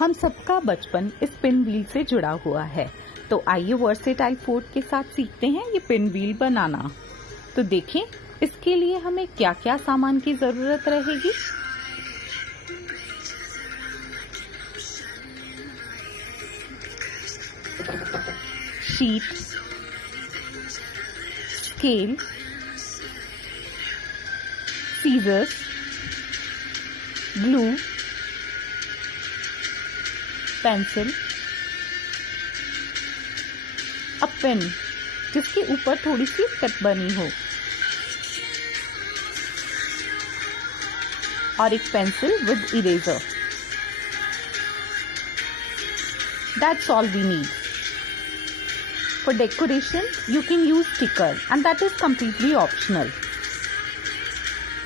हम सबका बचपन इस पिन व्हील से जुड़ा हुआ है, तो आइए वर्सेटाइल फोर्ट के साथ सीखते हैं ये पिन व्हील बनाना। तो देखें इसके लिए हमें क्या क्या सामान की जरूरत रहेगी। Sheet, scale, scissors, glue, pencil, a pen जिसके ऊपर थोड़ी सी कट बनी हो, और एक pencil with eraser. That's all we need. For decoration, you can use sticker and that is completely optional.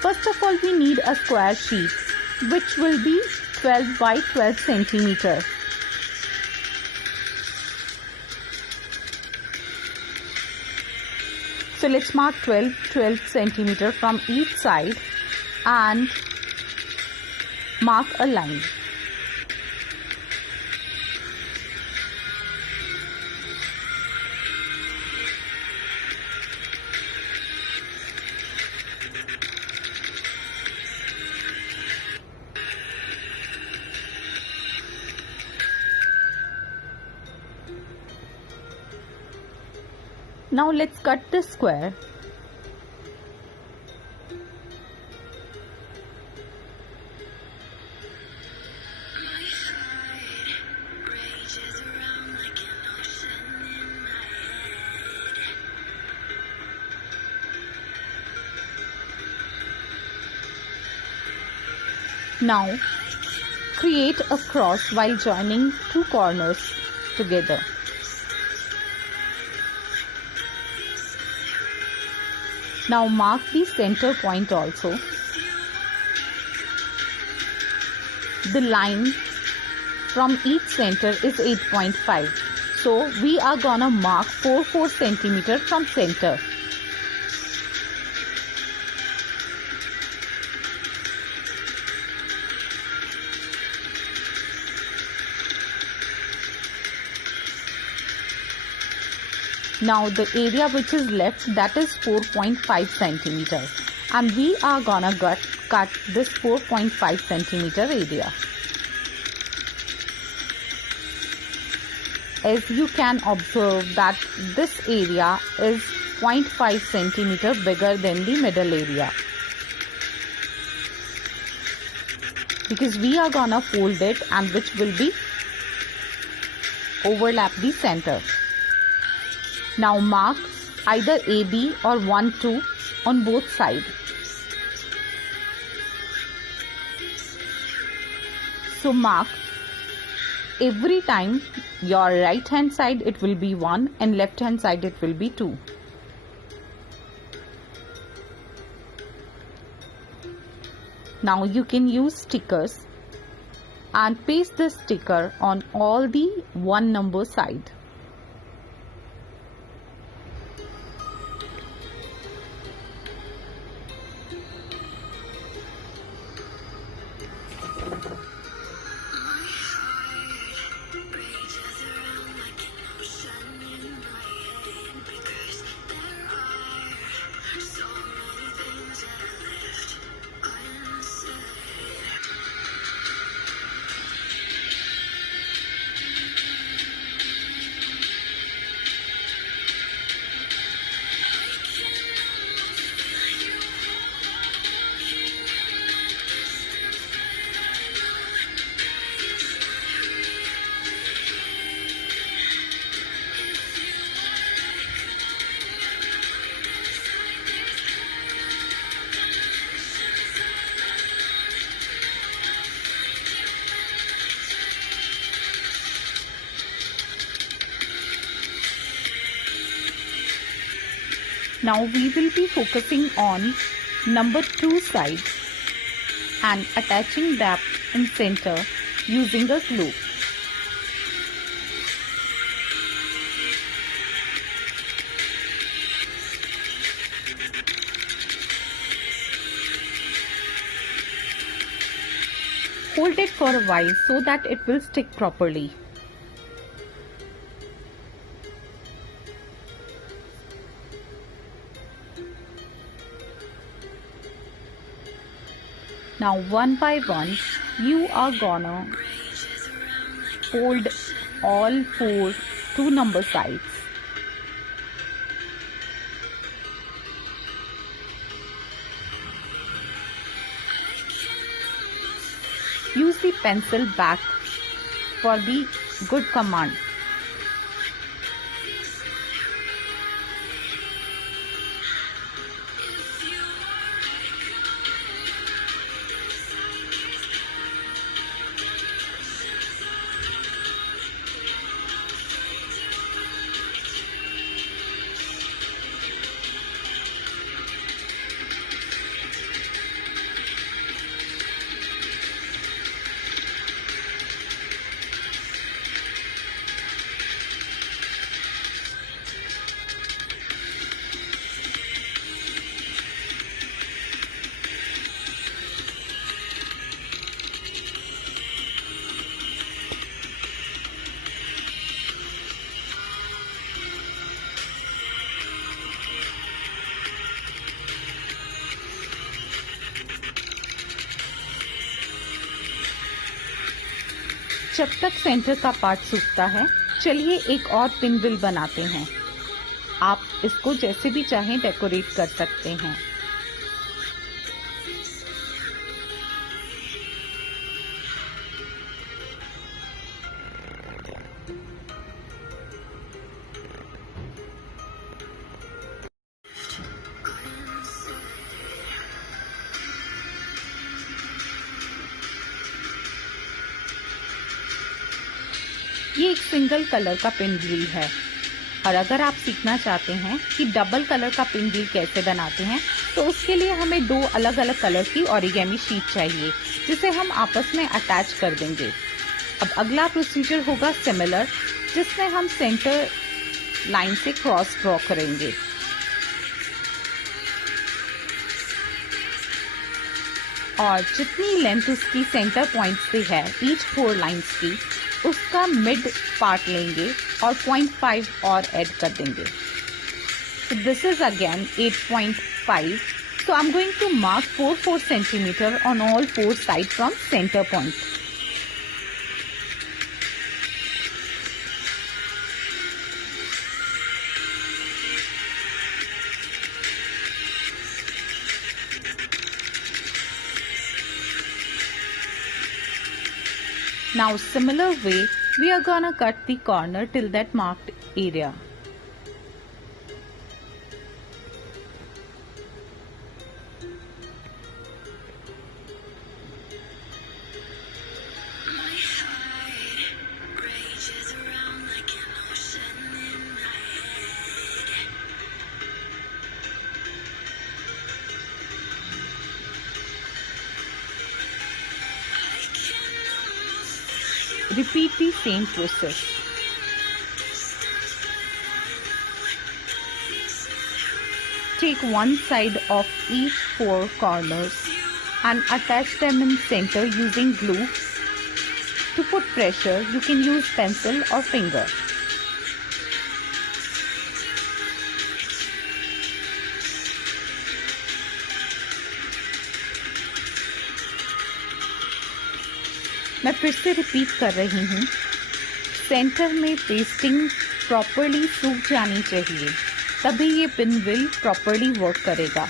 First of all, we need a square sheet which will be 12 by 12 centimeter. So let's mark 12 centimeter from each side and mark a line. Now let's cut the square. Now create a cross while joining two corners together. Now mark the center point also. The line from each center is 8.5. So we are gonna mark 4 centimeter from center. Now the area which is left, that is 4.5 centimeter, and we are gonna cut this 4.5 centimeter area. As you can observe that this area is 0.5 centimeter bigger than the middle area, because we are gonna fold it and which will be overlap the center. Now mark either AB or 1, 2 on both sides. So mark every time your right hand side it will be 1 and left hand side it will be 2. Now you can use stickers and paste the sticker on all the 1 number side. Now we will be focusing on number 2 side and attaching that in center using a glue. Hold it for a while so that it will stick properly. Now one by one, you are gonna fold all 4 2-number sides. Use the pencil back for the good command. जब तक centre का part सूखता है, चलिए एक और pin wheel बनाते हैं। आप इसको जैसे भी चाहें डेकोरेट कर सकते हैं। ये एक सिंगल कलर का पिन व्हील है और अगर आप सीखना चाहते हैं कि डबल कलर का पिन व्हील कैसे बनाते हैं तो उसके लिए हमें 2 अलग अलग कलर की ओरिगेमी शीट चाहिए जिसे हम आपस में अटैच कर देंगे। अब अगला प्रोसीजर होगा सिमिलर, जिसमें हम सेंटर लाइन से क्रॉस ड्रॉ करेंगे। और जितनी लेंथ उसकी सेंटर पॉइंट से है ईच 4 लाइंस की, उसका मिड पार्ट लेंगे और 0.5 और ऐड कर देंगे। So this is again 8.5. So I'm going to mark 4 centimeter on all 4 sides from center point. Now similar way, we are gonna cut the corner till that marked area. Repeat the same process. Take one side of each 4 corners and attach them in center using glue. To put pressure, you can use pencil or finger. मैं फिर से repeat कर रही हूँ, centre में pasting properly सूख जानी चाहिए, तभी ये पिन व्हील प्रॉपर्ली वर्क करेगा।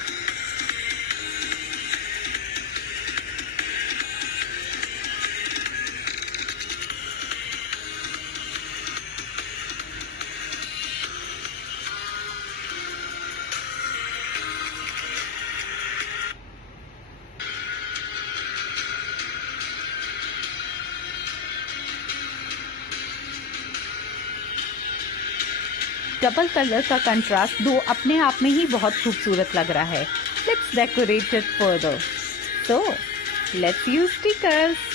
डबल कलर का कंट्रास्ट दो अपने आप में ही बहुत खूबसूरत लग रहा है। Let's decorate it further. So let's use stickers.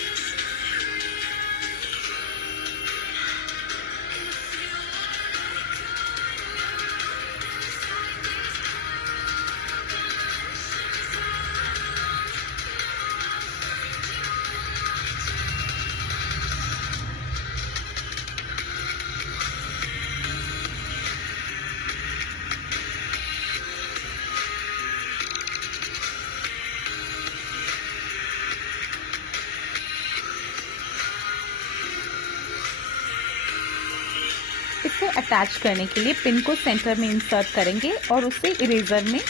उसे अटैच करने के लिए पिन को सेंटर में इंसर्ट करेंगे और उसे इरेजर में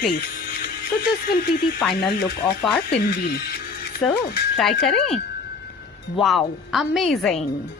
place. So this will be the final look of our pinwheel. So try करें। Wow, amazing!